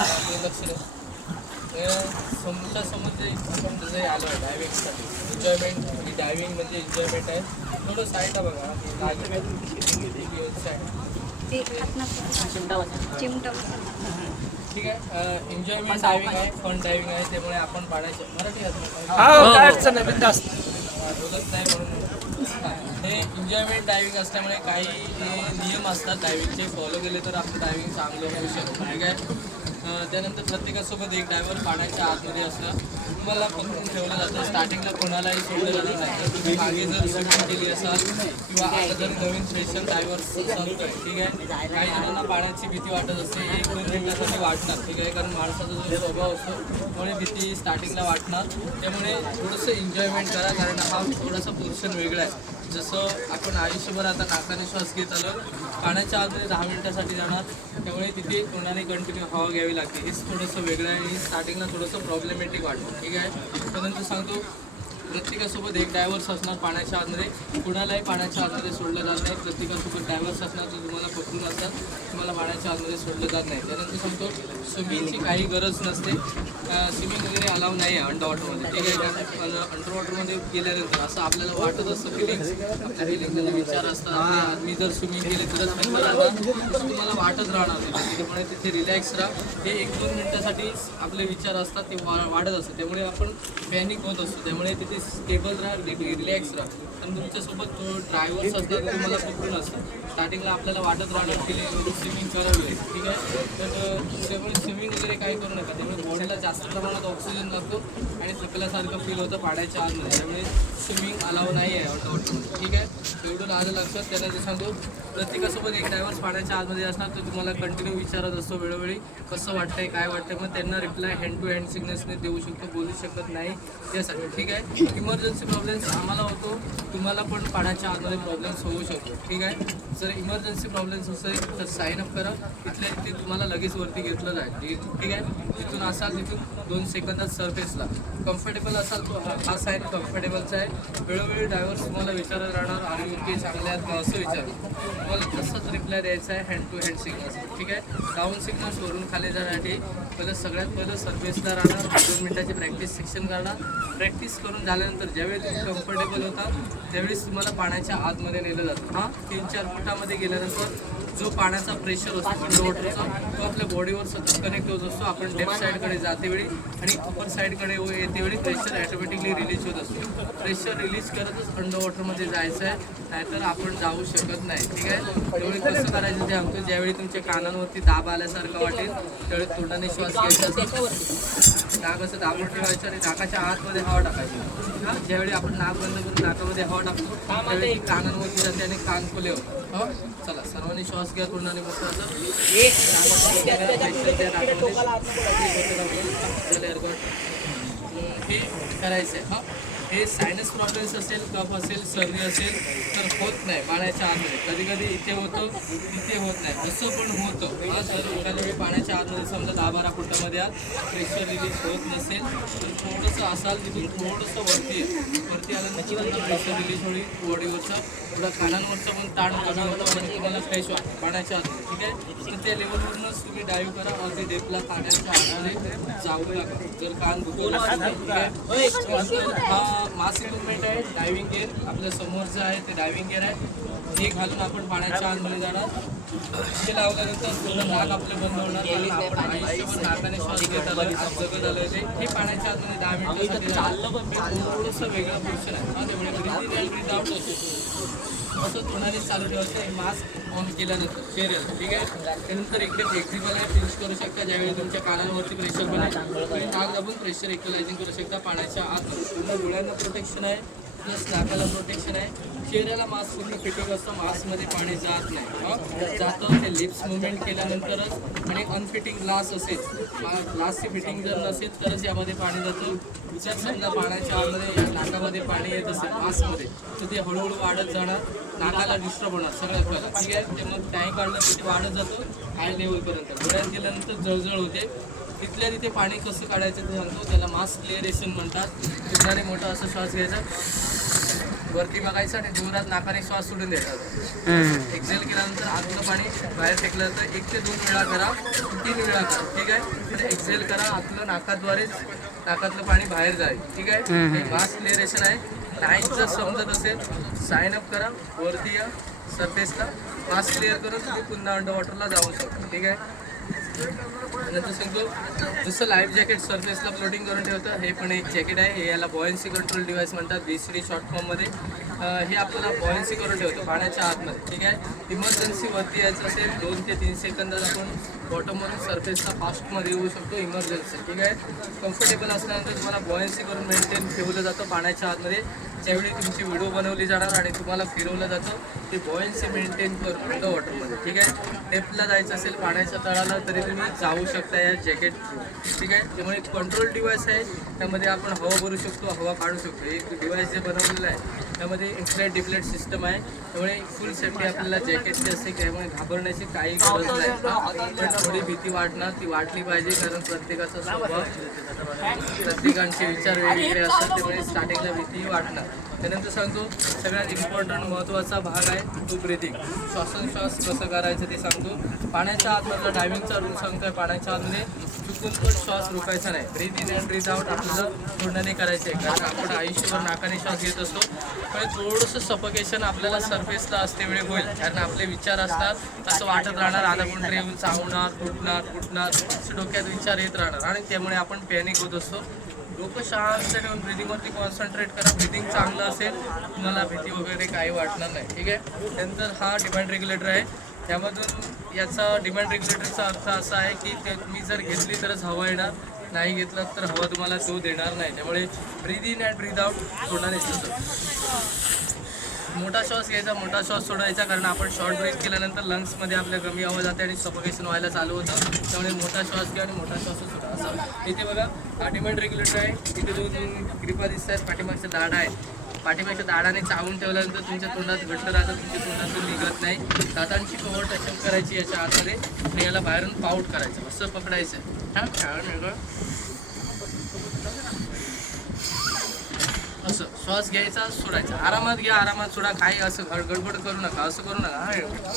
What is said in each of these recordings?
लक्ष द्या. समोर जे आपण जसं आलो आहे डायविंगसाठी एन्जॉयमेंट ही डायविंग म्हणजे एन्जॉयमेंट आहे. थोडं साईडला बघा ठीक आहे. एन्जॉयमेंट डायविंग आहे, फन डायविंग आहे, त्यामुळे आपण पाण्याचे मराठी बोलत नाही म्हणून हे एन्जॉयमेंट डायविंग असल्यामुळे काही नियम असतात डायविंगचे फॉलो केले तर आपलं डायविंग चांगलं होऊ शकतं. ठीक आहे. त्यानंतर प्रत्येकासोबत एक ड्रायव्हर पाण्याच्या आतमध्ये असणं तुम्हाला पकडून ठेवलं जातं. स्टार्टिंगला कोणालाही सोडलं जाणार नाही. तर तुम्ही मागे जर स्विमिंग केली असाल किंवा आता जर नवीन फ्रेशर ड्रायव्हर असाल तर ठीक आहे. काही जणांना पाण्याची भीती वाटत असते, 1-2 मिनिटासाठी वाटणार. ठीक आहे, कारण माणसाचा जो स्वभाव असतो त्यामुळे भीती स्टार्टिंगला वाटणार. त्यामुळे थोडंसं एन्जॉयमेंट करा, कारण हा थोडासा पोर्शन वेगळा आहे. जसं आपण आयुष्यभर आता नाकाने श्वास घेत आलो, पाण्याच्या आतमध्ये 10 मिनिटासाठी जाणार, त्यामुळे तिथे तोंडाने कंटिन्यू हवा घ्यावी लागते. हेच थोडंसं वेगळं आहे आणि स्टार्टिंगला थोडंसं प्रॉब्लेमॅटिक वाटतं. ठीक आहे. परंतु सांगतो प्रत्येकासोबत एक ड्रायव्हर्स असणार पाण्याच्या आतमध्ये, कुणालाही पाण्याच्या आतमध्ये सोडलं जात नाही. प्रत्येकासोबत ड्रायव्हर्स असणार जो तुम्हाला पकडून असतात, तुम्हाला पाण्याच्या आतमध्ये सोडलं जात नाही. त्यानंतर सांगतो स्विमिंगची काही गरज नसते. स्विमिंग वगैरे अलाव नाही आहे अंडर वॉटरमध्ये. ठीक आहे. पण अंडर वॉटरमध्ये गेल्यानंतर असं आपल्याला वाटत असतं फिलिंग्स, आपल्या फिलिंगचे विचार असतात. मी जर स्विमिंग केले तरच अंडर राहणार, तुम्हाला वाटत राहणार. त्यामुळे तिथे रिलॅक्स राहा. हे 1-2 मिनिटासाठी आपले विचार असतात ते वाढत असतात, त्यामुळे आपण पॅनिक होत असतो. त्यामुळे तिथे स्टेबल राहा, रिलॅक्स राहा. आणि तुमच्यासोबत तो ड्रायव्हर्स असतात तुम्हाला पकडून असतात. स्टार्टिंगला आपल्याला वाटत राहणार की स्विमिंग करावी आहे. ठीक आहे. तर त्यामुळे स्विमिंग वगैरे काही करू नका. त्यामुळे बॉडीला जास्त प्रमाणात ऑक्सिजन लागतो आणि थकल्यासारखं फील होतं पाण्याच्या आतमध्ये. त्यामुळे स्विमिंग अलाव नाही आहे अंडर वॉटरमध्ये. ठीक आहे. एवढं आलं लक्षात. त्यानंतर सांगतो प्रत्येकासोबत एक ड्रायव्हर्स पाण्याच्या आतमध्ये असणार, तर तुम्हाला कंटिन्यू विचारत असतो वेळोवेळी कसं वाटतंय, काय वाटतंय. मग त्यांना रिप्लाय हँड टू हँड सिग्नल्सने देऊ शकतो, बोलू शकत नाही त्यासाठी. ठीक आहे. इमर्जन्सी प्रॉब्लेम्स आम्हाला होतो, तुम्हाला पण पाण्याच्या आतमध्ये प्रॉब्लेम्स होऊ शकतो. ठीक आहे. जर इमर्जन्सी प्रॉब्लेम्स असेल तर साईन अप करा. तिथल्या तिथे तुम्हाला लगेच वरती घेतलं जाईल. ठीक आहे. तिथून असाल तिथून 2 सेकंदात सरफेसला. कम्फर्टेबल असाल तो हा साईन कम्फर्टेबलचा आहे. वेळोवेळी ड्रायव्हर्स तुम्हाला विचारत राहणार आर यू ओके, चांगले आहेत का असं विचारतो. तुम्हाला तसंच रिप्लाय द्यायचा आहे हँड टू हँड सिग्नल्स. ठीक आहे. डाऊन सिग्नल्स वरून खाली जाण्यासाठी सगळ्यात पहिलं सर्व्हिसला राहणार. 2 मिनिटाची प्रॅक्टिस सेक्शन करणार. प्रॅक्टिस करून झाल्यानंतर ज्यावेळी तुम्ही कम्फर्टेबल होता त्यावेळेस तुम्हाला पाण्याच्या आतमध्ये नेलं जातं. 3-4 फुटामध्ये गेल्यानंतर जो पाण्याचा प्रेशर असतो अंडर वॉटरचा तो आपल्या बॉडीवर सतत कनेक्ट होत असतो. आपण लेफ्ट साईडकडे जातेवेळी आणि अपर साईडकडे येतेवेळी प्रेशर ॲटोमॅटिकली रिलीज होत असतो. प्रेशर रिलीज करतच अंडर वॉटरमध्ये जायचं आहे, नाहीतर आपण जाऊ शकत नाही. ठीक आहे. त्यामुळे कसं करायचं ते आमचं ज्यावेळी तुमच्या कानांवरती दाब आल्यासारखं वाटेल त्यावेळी तोंडाने श्वास घ्यायचा असतो. नाक असं दाबून ठेवायचं आणि नाकाच्या आतमध्ये हवा टाकायची. ज्यावेळी आपण नाक बंद करून नाकामध्ये हवा टाकतो त्यावेळी कानांवरती जाते आणि कान खुले होते. चला सर्वांनी श्वास घ्या तोंडाने बसता हे करायचं आहे. हे सायनस प्रॉब्लेम्स असेल, कफ असेल, सर्दी असेल तर होत नाही पाण्याच्या आतमध्ये. कधी कधी इथे होतं, इथे होत नाही, असं पण होतं. जर एखाद्या वेळी पाण्याच्या आतमध्ये समजा 10-12 फुटामध्ये आत प्रेशर रिलीज होत नसेल तर थोडंसं असाल तिथून थोडंसं वरती आल्यानंतर प्रेशर रिलीज होईल बॉडीवरचं. थोडा कानांवरचा पण ताण कमी होतो आणि तुम्हाला फ्रेश वाटतं पाण्याच्या आतमध्ये. ठीक आहे. तर त्या लेवलवरूनच तुम्ही डाईव्ह करा. अगदी डेपला पाण्याच्या आतमध्ये जाऊ नका जर कान दुखवलं असेल. हा मास इक्विपमेंट आहे. डायव्हिंग गेअर आपल्या समोरचं आहे ते डायव्हिंग गेअर आहे. हे घालून आपण पाण्याच्या आतमध्ये जाणार. हे लावल्यानंतर पूर्ण नाक आपलं बंद होणार, कारण आपण आयुष्यभर नाकाने श्वास घेत आलो, आज जगत आलं ते. हे पाण्याच्या आतमध्ये 10 मिनिटासाठी जाणार. थोडंसं वेगळं पोर्शन आहे. त्यामुळे ब्रीथ इन ब्रीथ आउट असं तोंडाने चालू ठेवायचं. हे मास्क ऑन केल्यानंतर चेहऱ्याला. ठीक आहे. त्यानंतर एकदम फ्लेक्झिबल आहे, फिनिश करू शकता. ज्यावेळी तुमच्या कानांवरती प्रेशर बनेल तुम्ही नाक दाबून प्रेशर इक्वलायझिंग करू शकता पाण्याच्या आत. पूर्ण डोळ्यांना प्रोटेक्शन आहे, प्लस नाकाला प्रोटेक्शन आहे. चेहऱ्याला मास्क पूर्ण फिटिंग असतं, मास्कमध्ये पाणी जात नाही. जातं ते लिप्स मुवमेंट केल्यानंतरच. आणि अनफिटिंग ग्लास असेल, ग्लासची फिटिंग जर नसेल तरच यामध्ये पाणी जातं. जर समजा पाण्याच्या आतमध्ये नाकामध्ये पाणी येत असेल मास्कमध्ये तर ते हळूहळू वाढत जाणार, नाकाला डिस्टर्ब होणार सगळ्यात पहिला. ठीक आहे. ते मग टँक काढलं की ते वाढत जातो हाय लेवलपर्यंत. डोळ्यात गेल्यानंतर जळजळ होते. तिथल्या तिथे पाणी कसं काढायचं ते सांगतो. त्याला मास्क क्लिअरेशन म्हणतात. तोंडाने मोठा असा श्वास घ्यायचा वरती बघायचं आणि जोरात नाकाने श्वास सोडून द्यायचा. एक्झेल केल्यानंतर आतलं पाणी बाहेर फेकलं जातं. 1 ते 2 वेळा करा, 3 वेळा करा. ठीक आहे. तर एक्झेल करा, आतलं नाकाद्वारेच नाकातलं पाणी बाहेर जाईल. ठीक आहे. हे मास क्लिअरेशन आहे. नाही जर समजत असेल साइन अप करा, वरती या सरफेसला मास क्लिअर करून तुम्ही पुन्हा अंडर वॉटरला जाऊ शकता. ठीक आहे. नंतर सांगतो जसं लाईफ जॅकेट सरफेसला फ्लोटिंग करून ठेवतं, हे पण एक जॅकेट आहे. हे याला बॉयन्सी कंट्रोल डिव्हाइस म्हणतात, BCD शॉर्ट फॉर्ममध्ये. हे आपल्याला बॉयन्सी करून ठेवतं पाण्याच्या आतमध्ये. ठीक आहे. इमर्जन्सी वरती यायचं असेल 2 ते 3 सेकंदात आपण बॉटमवरून सरफेसला फास्टमध्ये येऊ शकतो इमर्जन्सी. ठीक आहे. कम्फर्टेबल असल्यानंतर तुम्हाला बॉयन्सी करून मेंटेन ठेवलं जातं पाण्याच्या आतमध्ये. ज्यावेळी तुमची व्हिडिओ बनवली जाणार आणि तुम्हाला फिरवलं जातं ते बॉयन्सी मेंटेन करून अंडर वॉटरमध्ये. ठीक आहे. डेप्थला जायचं असेल पाण्याच्या तळाला तरी तुम्ही जाऊ शकता या जॅकेट थ्रू. ठीक आहे. त्यामुळे एक कंट्रोल डिव्हाइस आहे, त्यामध्ये आपण हवा भरू शकतो, हवा काढू शकतो. एक डिव्हाइस जे बनवलेलं आहे त्यामध्ये इन्फ्लेट डिफ्लेट सिस्टम आहे. त्यामुळे फुल सेफ्टी आपल्याला जॅकेटची असते. त्यामुळे घाबरण्याची काही गरज नाही. पण थोडी भीती वाटणार, ती वाटली पाहिजे, कारण प्रत्येकाचा स्वभाव प्रत्येकांचे विचार वेगवेगळे असतात. त्यामुळे स्टार्टिंगला भीती वाटणार. त्यानंतर सांगतो सगळ्यात इम्पॉर्टंट महत्त्वाचा भाग आहे तो ब्रीथिंग. श्वासोच्छ्वास कसं करायचं ते सांगतो. पाण्याच्या आतमधला डायव्हिंगचा रूल सांगतोय. पाण्याच्या आतमध्ये चुकून पण श्वास रोखायचा नाही. Breathe in and breathe out आपल्याला तोंडाने करायचं आहे, कारण आपण आयुष्यभर नाकाने श्वास घेत असतो. पण थोडंसं सफोकेशन आपल्याला सरफेसला असते वेळी होईल, कारण आपले विचार असतात. असं वाटत राहणार आता कोणतरी येऊन चावणार, फुटणार असं डोक्यात विचार येत राहणार आणि त्यामुळे आपण पॅनिक होत असतो. डोकं शांत ठेवून ब्रिदिंगवरती कॉन्सन्ट्रेट करा. ब्रिदिंग चांगलं असेल तुम्हाला भीती वगैरे काही वाटणार नाही. ठीक आहे. त्यानंतर हा डिमांड रेग्युलेटर आहे. त्यामधून याचा डिमांड रेग्युलेटरचा अर्थ असा आहे की ते तुम्ही जर घेतली तरच हवा येणार, नाही घेतलं तर हवा तुम्हाला तो देणार नाही. त्यामुळे breathe in and breathe out तोंडाने मोठा श्वास घ्यायचा, मोठा श्वास सोडायचा, कारण आपण शॉर्ट ब्रेक केल्यानंतर लंग्समध्ये आपल्या कमी आवाज जाते आणि सफोकेशन व्हायला चालू होतं. त्यामुळे मोठा श्वास घ्या आणि मोठा श्वास सोडा. असं इथे बघा हा डिमांड रेग्युलेटर आहे. इथे 2 ग्रिपा दिसत आहेत, पाठीमागच्या दाढा आहे. पाठीमागच्या दाढाने चावून ठेवल्यानंतर तुमच्या तोंडात घट्ट राहतं, तुमच्या तोंडातून निघत नाही. दातांची कव्हर टचअप करायची याच्या आतमध्ये आणि याला बाहेरून पाऊट करायचं, असं पकडायचं. असं श्वास घ्यायचा, सोडायचा. आरामात घ्या, आरामात सोडा. काही असं गडबड करू नका, असं करू नका.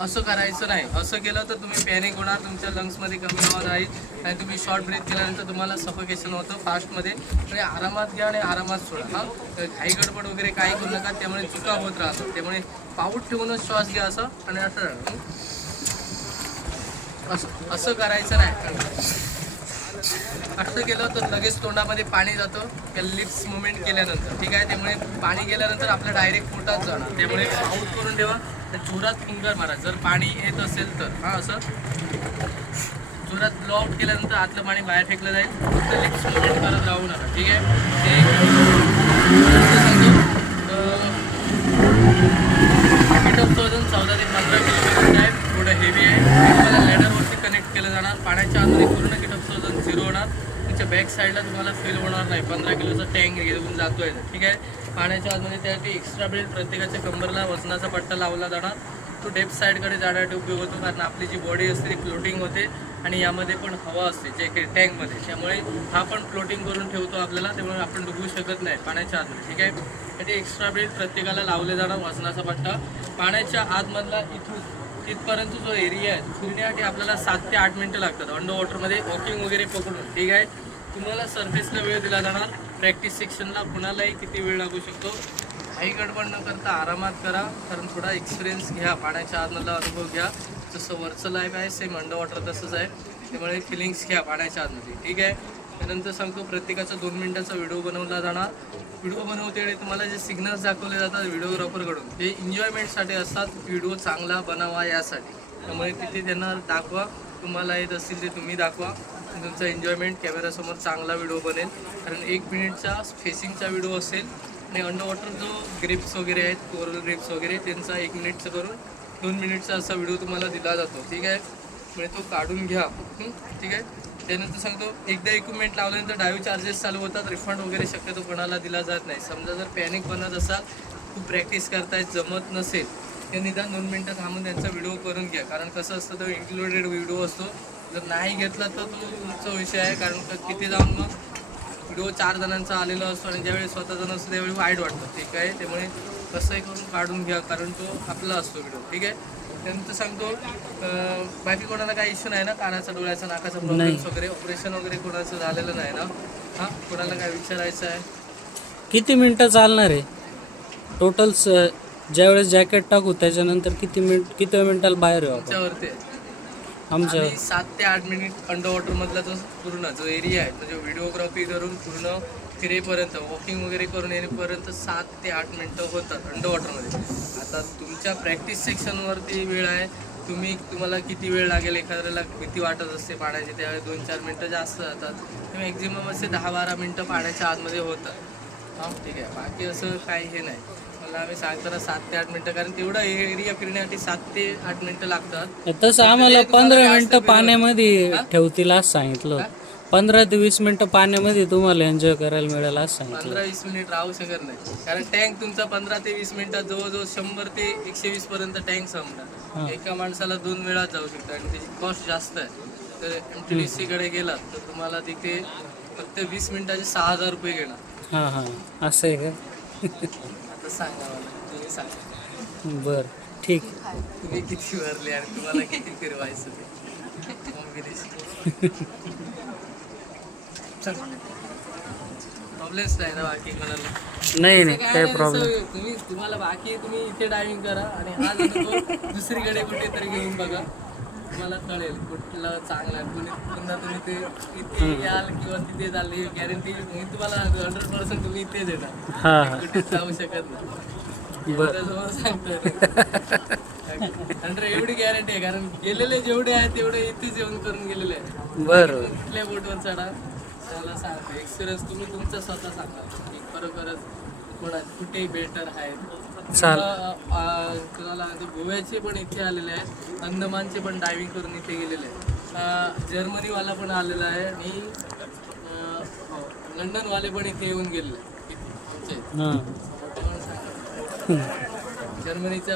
असं करायचं नाही. असं केलं तर तुम्ही पॅनिक होणार, तुमच्या लंग्समध्ये कमी आवाज राहील आणि तुम्ही शॉर्ट ब्रेथ केल्यानंतर तुम्हाला सफोकेशन होतं फास्टमध्ये. आणि आरामात घ्या आणि आरामात सोडा. हां, घाई गडबड वगैरे काही करू नका, त्यामुळे चुका होत राहतात. त्यामुळे पाऊट ठेवूनच श्वास घ्या असं आणि असं करायचं नाही. असं केलं तर लगेच तोंडामध्ये पाणी जातं लिप्स मुवमेंट केल्यानंतर. ठीक आहे. त्यामुळे पाणी गेल्यानंतर आपलं डायरेक्ट पोटात जाणार. त्यामुळे पाऊट करून ठेवा, जोरात फिंगर मारा जर पाणी येत असेल तर. हां, असं जोरात ब्लो आउट केल्यानंतर आतलं पाणी बाहेर फेकलं जाईल. फक्त लिप्स मुवमेंट करत राहू नका. ठीक आहे. ते वजन 14 ते 15 किलोमीटर आहे. थोडं हेवी आहे. तुम्हाला लॅडरवरती कनेक्ट केलं जाणार. पाण्याच्या आतमध्ये पूर्ण किटअपचं वजन 0 होणार. तुमच्या बॅक साईडला तुम्हाला फील होणार नाही. 15 किलोचा टँक घेऊन जातोय. ठीक आहे. पाण्याच्या आतमध्ये त्यासाठी एक्स्ट्रा बेल्ट प्रत्येकाच्या कंबरला वजनाचा पट्टा लावला जाणार. तो डेप्थ साईडकडे जाण्यासाठी उपयोग होतो, कारण आपली जी बॉडी असते ती फ्लोटिंग होते आणि यामध्ये पण हवा असते जे काही टँकमध्ये. त्यामुळे हा पण फ्लोटिंग करून ठेवतो आपल्याला, त्यामुळे आपण डुबू शकत नाही पाण्याच्या आतमध्ये. ठीक आहे. त्यासाठी एक्स्ट्रा बेल्ट प्रत्येकाला लावले जाणार, वजनाचा पट्टा. पाण्याच्या आतमधला इथून तिथपर्यंत जो एरिया आहे फिरण्यासाठी आपल्याला 7 ते 8 मिनटं लागतात अंडर वॉटरमध्ये वॉकिंग वगैरे पकडून. ठीक आहे. तुम्हाला सरफेसला वेळ दिला जाणार. प्रॅक्टिस सेक्शनला कुणालाही किती वेळ लागू शकतो. काही गडबड न करता आरामात करा, कारण थोडा एक्सपिरियन्स घ्या, पाण्याच्या आतमधला अनुभव घ्या. जसं वरचं लाईफ आहे सेम अंडर वॉटर तसंच आहे. त्यामुळे फिलिंग्स घ्या पाण्याच्या आतमध्ये. ठीक आहे. त्यानंतर सांगतो प्रत्येकाचा 2 मिनिटाचा व्हिडिओ बनवला जाणार. व्हिडिओ बनवतेवेळी तुम्हाला जे सिग्नल्स दाखवले जातात व्हिडिओग्राफरकडून ते एन्जॉयमेंटसाठी असतात. व्हिडिओ चांगला बनावा यासाठी. त्यामुळे तिथे त्यांना दाखवा, तुम्हाला येत असतील ते तुम्ही दाखवा. तुमचा एन्जॉयमेंट कॅमेरासमोर चांगला व्हिडिओ बनेल, कारण 1 मिनिटचा फेसिंगचा व्हिडिओ असेल. आणि अंडर वॉटर जो ग्रिप्स वगैरे आहेत, कोरल ग्रिप्स वगैरे, त्यांचा 1 मिनिटचं करून 2 मिनिटचा असा व्हिडिओ तुम्हाला दिला जातो. ठीक आहे. म्हणजे तो काढून घ्या. ठीक आहे. त्यानंतर सांगतो एकदा इक्विपमेंट लावल्यानंतर डायव्ह चार्जेस चालू होतात. रिफंड वगैरे शक्यतो कोणाला दिला जात नाही. समजा जर पॅनिक बनत असाल, खूप प्रॅक्टिस करताय, जमत नसेल, ते निदान 2 मिनटं थांबून त्यांचा व्हिडिओ करून घ्या. कारण कसं असतं तो इन्क्लुडेड व्हिडिओ असतो. जर नाही घेतला तर तो तुमचा विषय आहे, कारण तिथे जाऊन मग व्हिडिओ 4 जणांचा आलेला असतो आणि ज्यावेळी स्वतःचा नसतो त्यावेळी वाईट वाटतं, ठीक आहे. त्यामुळे कसंही करून काढून घ्या, कारण तो आपला असतो व्हिडिओ, ठीक आहे. त्यानंतर सांगतो बाकी कोणाला काही इश्यू नाही ना, कानाचा डोळ्याचा नाकाचा प्रॉब्लेम्स वगैरे, ऑपरेशन वगैरे कोणाचं झालेलं नाही ना? हां, कोणाला काय विचारायचं आहे? किती मिनटं चालणार आहे टोटल? ज्यावेळेस जॅकेट टाकू त्याच्यानंतर किती मिनिटाला बाहेर येऊ आपण? त्याच्यावरती आहे. आमच्या आम्ही 7 ते 8 मिनिट अंडर वॉटरमधला जो पूर्ण जो एरिया आहे, म्हणजे व्हिडिओग्राफी करून पूर्ण फिरेपर्यंत, वॉकिंग वगैरे करून येईपर्यंत 7 ते 8 मिनटं होतात अंडर वॉटरमध्ये. आता तुमच्या प्रॅक्टिस सेक्शनवरती वेळ आहे, तुम्हाला किती वेळ लागेल. एखाद्याला भीती वाटत असते पाण्याची, त्यावेळी 2-4 मिनटं जास्त जातात. मॅक्झिमम असे 10-12 मिनटं पाण्याच्या आतमध्ये होतात. हां, ठीक आहे. बाकी असं काही हे नाही. मला आम्ही सांगताना 7 ते 8 मिनटं, कारण तेवढा एरिया फिरण्यासाठी 7 ते 8 मिनटं लागतात. तसं आम्हाला 15 मिनिटं पाण्यामध्ये ठेवतील असं सांगितलं. 15 ते 20 मिनिटं पाण्यामध्ये तुम्हाला एन्जॉय करायला मिळेल असं सांगितलं. 15-20 मिनिट राहू शकत नाही, कारण टँक तुमचा 15 ते 20 मिनिटात जवळजवळ 100 ते 120 पर्यंत टँक संपणार. एका माणसाला 2 वेळा जाऊ शकतो आणि त्याची कॉस्ट जास्त आहे. तर MTDC कडे गेलात तर तुम्हाला तिथे फक्त 20 मिनिटाचे 6,000 रुपये घेणार. हां हां, असं आहे का? आता सांगा मला, तुम्ही सांगा. बरं, ठीक. तुम्ही किती भरले आणि तुम्हाला किती फिरवायचं ते मग विदेशी प्रॉब्लेम्स नाही ना बाकी कोणाला? नाही नाही, काय काही नाही, प्रॉब्लेम. जसं तुम्हाला बाकी तुम्ही इथे डायव्हिंग करा आणि हा अनुभव दुसरीकडे कुठेतरी घेऊन बघा, तुम्हाला कळेल कुठलं चांगलं आहे. पुन्हा तुम्ही ते इथे याल किंवा तिथे जाल, गॅरंटी मी तुम्हाला 100% तुम्ही इथेच येणार, हां कुठेच जाऊ शकत नाही. बरं. सांगतो 100 एवढी गॅरंटी आहे, कारण गेलेले जेवढे आहेत तेवढे इथेच येऊन करून गेलेले आहे. बरं. कुठल्या बोटवर चढा त्याला सांगतो, एक्सपिरियन्स तुम्ही तुमचा स्वतः सांगा की खरोखरच कुठेही बेटर आहेत. तुम्हाला गोव्याचे पण इथे आलेले आहेत, अंदमानचे पण डायव्हिंग करून इथे गेलेले आहेत, जर्मनीवाला पण आलेला आहे आणि लंडनवाले पण इथे येऊन गेलेले आहेत. जर्मनीचा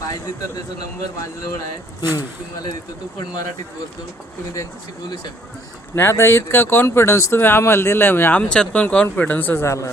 पाहिजे तर त्याचा नंबर माझ्याजवळ आहे, तुम्हाला देतो. तो पण मराठीत बोलतो, तुम्ही त्यांच्याशी बोलू शकता. नाही, आता इतका कॉन्फिडन्स तुम्ही आम्हाला दिलाय म्हणजे आमच्यात पण कॉन्फिडन्सच आला.